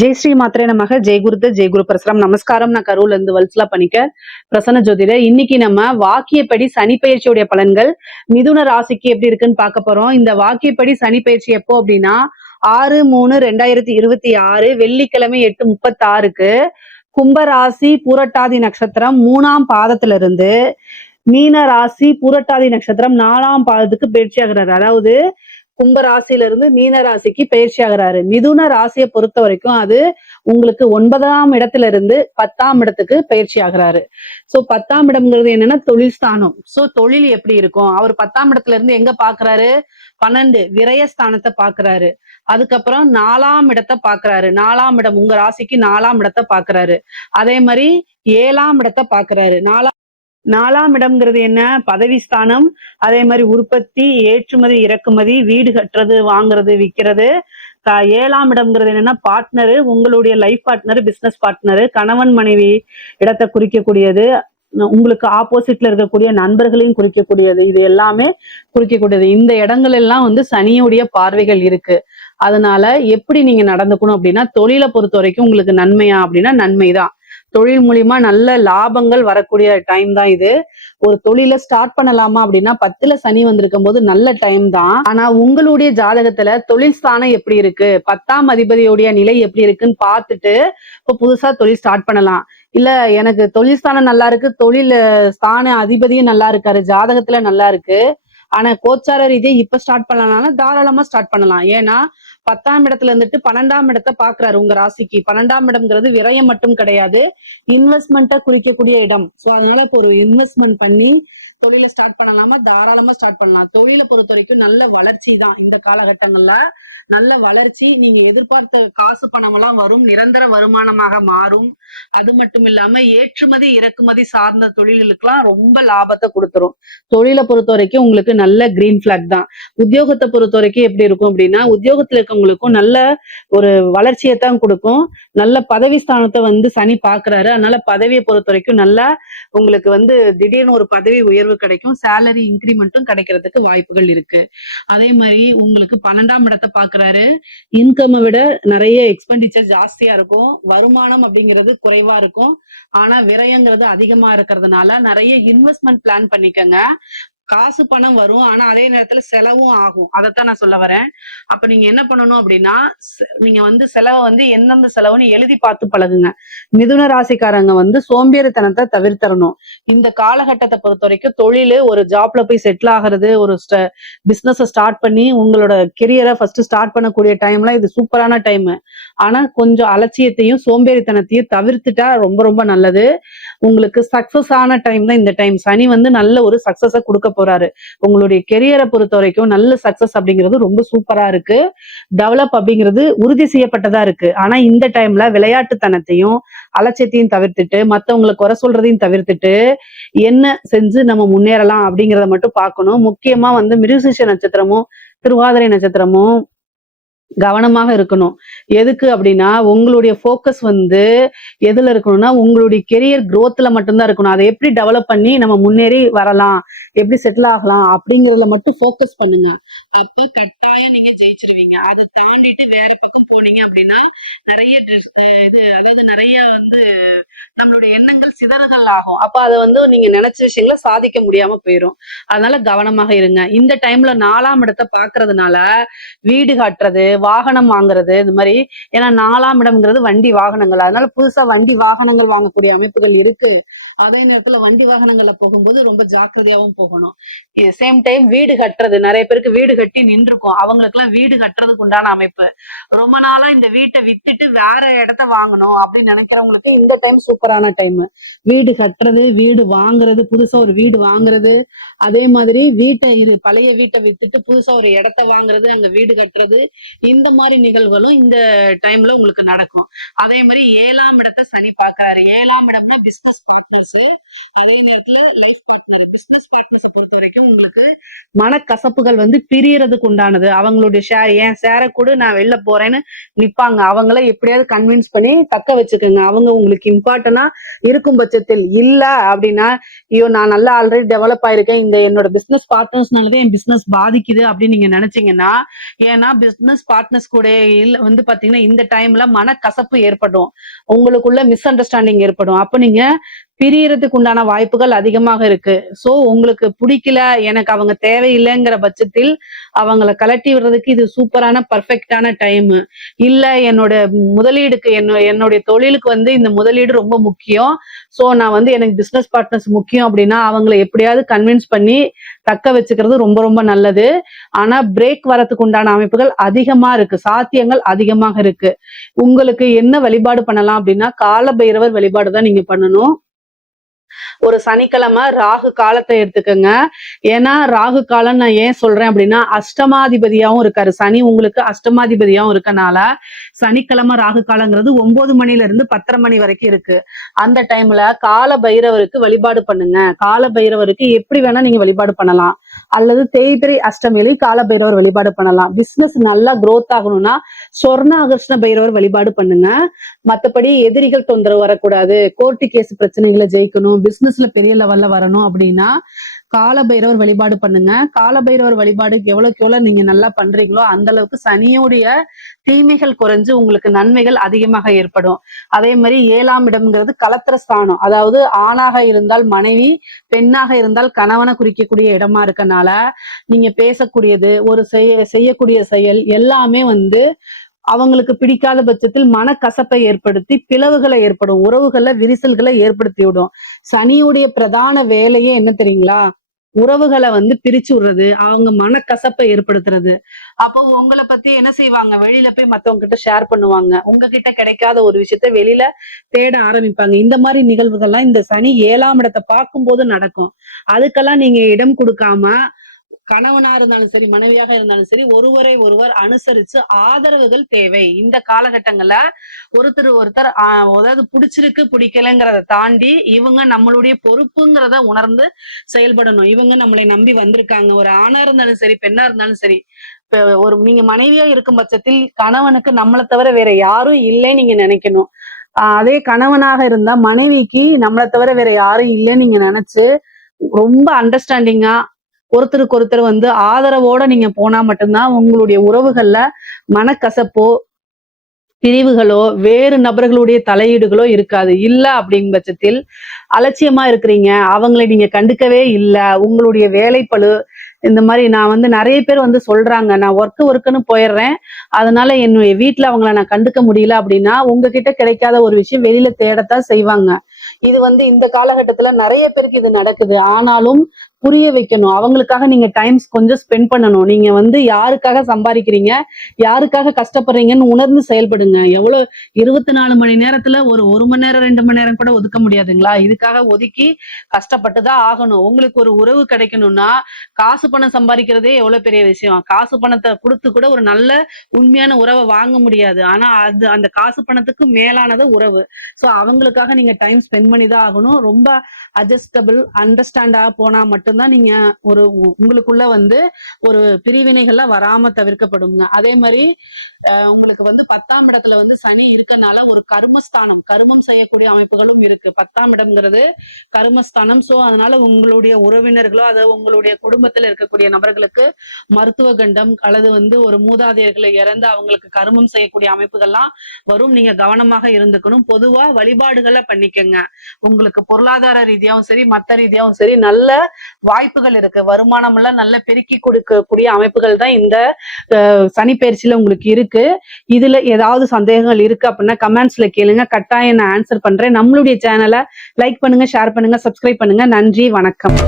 ஜெய் ஸ்ரீ மாத்திரை நமக ஜெய் குருத்து ஜெய் குரு பரசுராம். நமஸ்காரம். நான் கரூர்ல இருந்து வல்சலா பண்ணிக்க பிரசன்ன ஜோதிட. இன்னைக்கு நம்ம வாக்கியப்படி சனி பயிற்சியுடைய பலன்கள் மிதுன ராசிக்கு எப்படி இருக்குன்னு பார்க்க போறோம். இந்த வாக்கியப்படி சனி பயிற்சி எப்போ அப்படின்னா 6/3/2026 வெள்ளிக்கிழமை 8:36க்கு கும்பராசி பூரட்டாதி நட்சத்திரம் 3ஆம் பாதத்துல இருந்து மீன ராசி பூரட்டாதி நட்சத்திரம் 4ஆம் பாதத்துக்கு பயிற்சி ஆகிறாரு. அதாவது கும்பராசில இருந்து மீன ராசிக்கு பயிற்சி ஆகிறாரு. மிதுன ராசியை பொறுத்த வரைக்கும் அது உங்களுக்கு 9ஆம் இடத்துல இருந்து 10ஆம் இடத்துக்கு பயிற்சி ஆகிறாரு. சோ 10ஆம் இடம்ங்கிறது என்னன்னா தொழில் ஸ்தானம். சோ தொழில் எப்படி இருக்கும்? அவர் 10ஆம் இடத்துல இருந்து எங்க பாக்குறாரு? 12 விரயஸ்தானத்தை பாக்குறாரு. அதுக்கப்புறம் 4ஆம் இடத்தை பாக்குறாரு. 4ஆம் இடம் உங்க ராசிக்கு 4ஆம் இடத்தை பாக்குறாரு. அதே மாதிரி 7ஆம் இடத்தை பாக்குறாரு. 4ஆம் இடம்ங்கிறது என்ன? பதவி ஸ்தானம். அதே மாதிரி உற்பத்தி, ஏற்றுமதி, இறக்குமதி, வீடு கட்டுறது, வாங்குறது, விற்கிறது. 7ஆம் இடம்ங்கிறது என்னன்னா பார்ட்னரு, உங்களுடைய லைஃப் பார்ட்னர், பிசினஸ் பார்ட்னரு, கணவன் மனைவி இடத்தை குறிக்கக்கூடியது. உங்களுக்கு ஆப்போசிட்ல இருக்கக்கூடிய நண்பர்களையும் குறிக்கக்கூடியது. இது எல்லாமே குறிக்கக்கூடியது. இந்த இடங்கள் எல்லாம் சனியுடைய பார்வைகள் இருக்கு. அதனால எப்படி நீங்க நடந்துக்கணும் அப்படின்னா, தொழிலை பொறுத்த வரைக்கும் உங்களுக்கு நன்மையா அப்படின்னா நன்மைதான். தொழில் மூலியமா நல்ல லாபங்கள் வரக்கூடிய டைம் தான் இது. ஒரு தொழிலை ஸ்டார்ட் பண்ணலாமா அப்படின்னா 10ல சனி வந்திருக்கும் போது நல்ல டைம் தான். ஆனா உங்களுடைய ஜாதகத்துல தொழில் ஸ்தானம் எப்படி இருக்கு, 10ஆம் அதிபதியோடைய நிலை எப்படி இருக்குன்னு பார்த்துட்டு இப்போ புதுசா தொழில் ஸ்டார்ட் பண்ணலாம். இல்ல எனக்கு தொழில் ஸ்தானம் நல்லா இருக்கு, தொழில் ஸ்தான அதிபதியும் நல்லா இருக்காரு, ஜாதகத்துல நல்லா இருக்கு, ஆனா கோச்சார ரீதியை இப்ப ஸ்டார்ட் பண்ணலாம், தாராளமா ஸ்டார்ட் பண்ணலாம். ஏன்னா 10ஆம் இடத்துல இருந்துட்டு 12ஆம் இடத்தை பாக்குறாரு உங்க ராசிக்கு. 12ஆம் இடம்ங்கிறது விரயம் மட்டும் கிடையாது, இன்வெஸ்ட்மெண்ட்டை குறிக்கக்கூடிய இடம். சோ அதனால இப்போ ஒரு இன்வெஸ்ட்மெண்ட் பண்ணி தொழிலை ஸ்டார்ட் பண்ணலாமா? தாராளமா ஸ்டார்ட் பண்ணலாம். தொழிலை பொறுத்த வரைக்கும் நல்ல வளர்ச்சி தான் இந்த காலகட்டங்கள்ல. நல்ல வளர்ச்சி, நீங்க எதிர்பார்த்த காசு பணம் எல்லாம் வரும், நிரந்தர வருமானமாக மாறும். அது மட்டும் இல்லாம ஏற்றுமதி இறக்குமதி சார்ந்த தொழில்களுக்கெல்லாம் ரொம்ப லாபத்தை கொடுத்துரும். தொழிலை பொறுத்த வரைக்கும் உங்களுக்கு நல்ல கிரீன் பிளாக் தான். உத்தியோகத்தை பொறுத்த வரைக்கும் எப்படி இருக்கும் அப்படின்னா, உத்தியோகத்துல இருக்கவங்களுக்கும் நல்ல ஒரு வளர்ச்சியை தான் கொடுக்கும். நல்ல பதவி ஸ்தானத்தை சனி பாக்குறாரு. அதனால பதவியை பொறுத்த வரைக்கும் நல்ல உங்களுக்கு திடீர்னு ஒரு பதவி உயர்வு கிடைக்கும், சேலரி இன்கிரிமெண்ட்டும் கிடைக்கிறதுக்கு வாய்ப்புகள் இருக்கு. அதே மாதிரி உங்களுக்கு 12ஆம் இடத்தை பாக்குறாரு. இன்கம்மை விட நிறைய எக்ஸ்பெண்டிச்சர் ஜாஸ்தியா இருக்கும், வருமானம் அப்படிங்கிறது குறைவா இருக்கும், ஆனா விரயங்கிறது அதிகமா இருக்கிறதுனால நிறைய இன்வெஸ்ட்மெண்ட் பிளான் பண்ணிக்கங்க. காசு பணம் வரும், ஆனா அதே நேரத்துல செலவும் ஆகும். அதைத்தான் நான் சொல்ல வரேன். அப்ப நீங்க என்ன பண்ணணும் அப்படின்னா, நீங்க செலவை எந்தெந்த செலவுன்னு எழுதி பார்த்து பழகுங்க. மிதுன ராசிக்காரங்க சோம்பேறித்தனத்தை தவிர்த்தரணும். இந்த காலகட்டத்தை பொறுத்த வரைக்கும் தொழில், ஒரு ஜாப்ல போய் செட்டில் ஆகிறது, ஒரு பிசினஸ் ஸ்டார்ட் பண்ணி உங்களோட கெரியரை ஃபர்ஸ்ட் ஸ்டார்ட் பண்ணக்கூடிய டைம்ல இது சூப்பரான டைம். ஆனா கொஞ்சம் அலட்சியத்தையும் சோம்பேறித்தனத்தையும் தவிர்த்துட்டா ரொம்ப ரொம்ப நல்லது. உங்களுக்கு சக்சஸ் ஆன டைம் தான் இந்த டைம். சனி நல்ல ஒரு சக்சஸை கொடுக்க போறாரு. உங்களுடைய கெரியரை பொறுத்த வரைக்கும் நல்ல சக்சஸ் அப்படிங்கிறது ரொம்ப சூப்பரா இருக்கு. டெவலப் அப்படிங்கிறது உறுதி செய்யப்பட்டதா இருக்கு. ஆனா இந்த டைம்ல விளையாட்டுத்தனத்தையும் அலட்சியத்தையும் தவிர்த்துட்டு, மத்தவங்களை குறை சொல்றதையும் தவிர்த்துட்டு என்ன செஞ்சு நம்ம முன்னேறலாம் அப்படிங்கிறத மட்டும் பார்க்கணும். முக்கியமா மிருகசீரிஷ நட்சத்திரமும் திருவாதிரை நட்சத்திரமும் கவனமாக இருக்கணும். எதுக்கு அப்படின்னா, உங்களுடைய போக்கஸ் எதுல இருக்கணும்னா உங்களுடைய கெரியர் குரோத்ல மட்டும்தான் இருக்கணும். அதை எப்படி டெவலப் பண்ணி நம்ம முன்னேறி வரலாம், எப்படி செட்டில் ஆகலாம் அப்படிங்கிறதுல மட்டும் போக்கஸ் பண்ணுங்க. அப்ப கட்டாயம் நீங்க ஜெயிச்சிருவீங்க. அதை தாண்டிட்டு வேற பக்கம் போனீங்க அப்படின்னா நிறைய அதாவது நிறைய நம்மளுடைய எண்ணங்கள் சிதறுகள் ஆகும். அப்ப அதை நீங்க நினைச்ச விஷயங்களை சாதிக்க முடியாம போயிடும். அதனால கவனமாக இருங்க. இந்த டைம்ல 4ஆம் இடத்தை பாக்குறதுனால வீடு காட்டுறது, வாகனம் வாங்குறது, இது மாதிரி. ஏன்னா 4ஆம் இடம்ங்கிறது வண்டி வாகனங்கள். அதனால புதுசா வண்டி வாகனங்கள் வாங்கக்கூடிய அமைப்புகள் இருக்கு. அதே நேரத்துல வண்டி வாகனங்கள்ல போகும்போது ரொம்ப ஜாக்கிரதையாவும் போகணும். சேம் டைம் வீடு கட்டுறது, நிறைய பேருக்கு வீடு கட்டி நின்றுக்கும். அவங்களுக்கு எல்லாம் வீடு கட்டுறதுக்கு உண்டான அமைப்பு. ரொம்ப நாளா இந்த வீட்டை வித்துட்டு வேற இடத்த வாங்கணும் அப்படின்னு நினைக்கிறவங்களுக்கு இந்த டைம் சூப்பரான டைம். வீடு கட்டுறது, வீடு வாங்குறது, புதுசா ஒரு வீடு வாங்குறது, அதே மாதிரி பழைய வீட்டை வித்துட்டு புதுசா ஒரு இடத்த வாங்குறது, அங்க வீடு கட்டுறது, இந்த மாதிரி நிகழ்வுகளும் இந்த டைம்ல உங்களுக்கு நடக்கும். அதே மாதிரி 7ஆம் இடத்தை சனி பாக்குறாரு. 7ஆம் இடம்னா பிசினஸ் பார்ட்னர்ஸ், அதே நேரத்துல லைஃப் பார்ட்னர். பிசினஸ் பார்ட்னர்ஸை பொறுத்த வரைக்கும் வரைக்கும் உங்களுக்கு மனக்கசப்புகள் வந்து பிரியறதுக்கு உண்டானது. அவங்களுடைய என் ஷேரை கூட நான் வெளில போறேன்னு நிப்பாங்க. அவங்கள எப்படியாவது கன்வின்ஸ் பண்ணி தக்க வச்சுக்கோங்க. அவங்க உங்களுக்கு இம்பார்ட்டனா இருக்கும் பட்சத்தில். இல்ல அப்படின்னா, ஐயோ நான் நல்லா ஆல்ரெடி டெவலப் ஆயிருக்கேன், இந்த என்னோட பிசினஸ் பார்ட்னர்ஸ்னாலதான் என் பிசினஸ் பாதிக்குது அப்படின்னு நீங்க நினைச்சீங்கன்னா, ஏன்னா பிசினஸ் பார்ட்னர்ஸ் கூட வந்து பாத்தீங்கன்னா இந்த டைம்ல மனக்கசப்பு ஏற்படும், உங்களுக்குள்ள மிஸ் அண்டர்ஸ்டாண்டிங் ஏற்படும். அப்ப நீங்க பிரியறதுக்கு உண்டான வாய்ப்புகள் அதிகமாக இருக்கு. சோ உங்களுக்கு பிடிக்கல, எனக்கு அவங்க தேவையில்லைங்கிற பட்சத்தில் அவங்கள கலட்டி விடுறதுக்கு இது சூப்பரான பர்ஃபெக்டான டைம். இல்ல என்னோட முதலீடுக்கு என்னுடைய தொழிலுக்கு வந்து இந்த முதலீடு ரொம்ப முக்கியம், சோ நான் வந்து எனக்கு பிசினஸ் பார்ட்னர்ஸ் முக்கியம் அப்படின்னா அவங்கள எப்படியாவது கன்வின்ஸ் பண்ணி தக்க வச்சுக்கிறது ரொம்ப ரொம்ப நல்லது. ஆனா பிரேக் வரதுக்கு உண்டான அமைப்புகள் அதிகமா இருக்கு, சாத்தியங்கள் அதிகமாக இருக்கு. உங்களுக்கு என்ன வழிபாடு பண்ணலாம் அப்படின்னா கால பைரவர் வழிபாடு தான் நீங்க பண்ணணும். ஒரு சனிக்கிழமை ராகு காலத்தை எடுத்துக்கங்க. ஏன்னா ராகு காலம் நான் ஏன் சொல்றேன் அப்படின்னா அஷ்டமாதிபதியாவும் இருக்காரு சனி, உங்களுக்கு அஷ்டமாதிபதியாவும் இருக்கனால சனிக்கிழமை ராகு காலங்கிறது 9 மணில இருந்து 10:30 மணி வரைக்கும் இருக்கு. அந்த டைம்ல கால பைரவருக்கு வழிபாடு பண்ணுங்க. கால பைரவருக்கு எப்படி வேணா நீங்க வழிபாடு பண்ணலாம், அல்லது தேய்பிரை அஷ்டமியில கால பைரவர் வழிபாடு பண்ணலாம். பிசினஸ் நல்லா growth ஆகணும்னா சொர்ண ஆகர்ஷ்ண பைரவர் வழிபாடு பண்ணுங்க. மத்தபடி எதிரிகள் தொந்தரவு வரக்கூடாது, கோர்ட்டு கேஸ் பிரச்சனைகளை ஜெயிக்கணும், பிசினஸ்ல பெரிய லெவல்ல வரணும் அப்படின்னா கால பைரவர் வழிபாடு பண்ணுங்க. கால பைரவர் வழிபாடுக்கு எவ்வளவுக்கு எவ்வளவு நீங்க நல்லா பண்றீங்களோ அந்த அளவுக்கு சனியுடைய தீமைகள் குறைஞ்சு உங்களுக்கு நன்மைகள் அதிகமாக ஏற்படும். அதே மாதிரி 7ஆம் இடம்ங்கிறது கலத்திர ஸ்தானம், அதாவது ஆணாக இருந்தால் மனைவி, பெண்ணாக இருந்தால் கணவனை குறிக்கக்கூடிய இடமா இருக்கனால நீங்க பேசக்கூடியது, ஒரு செய்யக்கூடிய செயல் எல்லாமே வந்து அவங்களுக்கு பிடிக்காத பட்சத்தில் மனக்கசப்பை ஏற்படுத்தி பிளவுகளை ஏற்படும், உறவுகள்ல விரிசல்களை ஏற்படுத்தி விடும். சனியுடைய பிரதான வேலையே என்ன தெரியுங்களா? உறவுகளை வந்து பிரிச்சு விடுறது, அவங்க மனக்கசப்பை ஏற்படுத்துறது. அப்போ உங்களை பத்தி என்ன செய்வாங்க, வெளியில போய் மத்தவங்க கிட்ட ஷேர் பண்ணுவாங்க, உங்ககிட்ட கிடைக்காத ஒரு விஷயத்த வெளியில தேட ஆரம்பிப்பாங்க. இந்த மாதிரி நிகழ்வுகள்லாம் இந்த சனி 7ஆம் இடத்தை பார்க்கும்போது நடக்கும். அதுக்கெல்லாம் நீங்க இடம் கொடுக்காம கணவனா இருந்தாலும் சரி, மனைவியாக இருந்தாலும் சரி, ஒருவரை ஒருவர் அனுசரிச்சு ஆதரவுகள் தேவை. இந்த காலகட்டங்கள்ல ஒருத்தர் அதாவது பிடிச்சிருக்கு பிடிக்கலங்கிறத தாண்டி இவங்க நம்மளுடைய பொறுப்புங்கிறத உணர்ந்து செயல்படணும். இவங்க நம்மளை நம்பி வந்திருக்காங்க. ஒரு ஆணா இருந்தாலும் சரி, பெண்ணா இருந்தாலும் சரி. ஒரு நீங்க மனைவியா இருக்கும் பட்சத்தில் கணவனுக்கு நம்மளை தவிர வேற யாரும் இல்லைன்னு நீங்க நினைக்கணும். அதே கணவனாக இருந்தா மனைவிக்கு நம்மளை தவிர வேற யாரும் இல்லைன்னு நீங்க நினைச்சு ரொம்ப அண்டர்ஸ்டாண்டிங்கா ஒருத்தருக்கு ஒருத்தர் வந்து ஆதரவோட நீங்க போனா மட்டும்தான் உங்களுடைய உறவுகள்ல மனக்கசப்போ, பிரிவுகளோ, வேறு நபர்களுடைய தலையீடுகளோ இருக்காது. இல்ல அப்படிங்கிற பட்சத்தில் அலட்சியமா இருக்கிறீங்க, அவங்களை நீங்க கண்டுக்கவே இல்ல, உங்களுடைய வேலைப்பளு இந்த மாதிரி நான் வந்து நிறைய பேர் வந்து சொல்றாங்க, நான் ஒர்க்குன்னு போயிடுறேன், அதனால என்னுடைய வீட்டுல அவங்கள நான் கண்டுக்க முடியல அப்படின்னா உங்ககிட்ட கிடைக்காத ஒரு விஷயம் வெளியில தேடத்தான் செய்வாங்க. இது வந்து இந்த காலகட்டத்துல நிறைய பேருக்கு இது நடக்குது. ஆனாலும் புரிய வைக்கணும், அவங்களுக்காக நீங்க டைம்ஸ் கொஞ்சம் ஸ்பெண்ட் பண்ணணும். நீங்க வந்து யாருக்காக சம்பாதிக்கிறீங்க, யாருக்காக கஷ்டப்படுறீங்கன்னு உணர்ந்து செயல்படுங்க. எவ்வளவு 24 மணி நேரத்துல ஒரு மணி நேரம் 2 மணி நேரம் கூட ஒதுக்க முடியாதுங்களா? இதுக்காக ஒதுக்கி கஷ்டப்பட்டுதான் ஆகணும். உங்களுக்கு ஒரு உறவு கிடைக்கணும்னா காசு பணம் சம்பாதிக்கிறதே எவ்வளவு பெரிய விஷயம். காசு பணத்தை கொடுத்து கூட ஒரு நல்ல உண்மையான உறவை வாங்க முடியாது. ஆனா அந்த காசு பணத்துக்கு மேலானது உறவு. சோ அவங்களுக்காக நீங்க டைம் ஸ்பெண்ட் பண்ணி தான் ஆகணும். ரொம்ப அட்ஜஸ்டபிள் அண்டர்ஸ்டாண்டா போனா மட்டும்தான் நீங்க உங்களுக்குள்ள வந்து ஒரு பிரிவினைகள்லாம் வராம தவிர்க்கப்படுங்க. அதே மாதிரி உங்களுக்கு வந்து 10ஆம் இடத்துல வந்து சனி இருக்கனால ஒரு கர்மஸ்தானம், கர்மம் செய்யக்கூடிய அமைப்புகளும் இருக்கு. 10ஆம் இடம்ங்கிறது கர்மஸ்தானம். சோ அதனால உங்களுடைய உறவினர்களோ அது உங்களுடைய குடும்பத்துல இருக்கக்கூடிய நபர்களுக்கு மருத்துவ கண்டம் அல்லது வந்து ஒரு மூதாதையர்களை இறந்து அவங்களுக்கு கர்மம் செய்யக்கூடிய அமைப்புகள்லாம் வரும். நீங்க கவனமாக இருந்துக்கணும். பொதுவா வழிபாடுகளை பண்ணிக்கங்க. உங்களுக்கு பொருளாதார ரீதியாவும் சரி, மத்த ரீதியாவும் சரி நல்ல வாய்ப்புகள் இருக்கு. வருமானம் எல்லாம் நல்ல பெருக்கி கொடுக்கக்கூடிய அமைப்புகள் தான் இந்த சனி பயிற்சியில உங்களுக்கு இருக்கு. இதுல ஏதாவது சந்தேகங்கள் இருக்கு அப்படின்னா கமெண்ட்ஸ்ல கேளுங்க, கட்டாயம் நான் ஆன்சர் பண்றேன். நம்மளுடைய சேனலை லைக் பண்ணுங்க, ஷேர் பண்ணுங்க, சப்ஸ்கிரைப் பண்ணுங்க. நன்றி, வணக்கம்.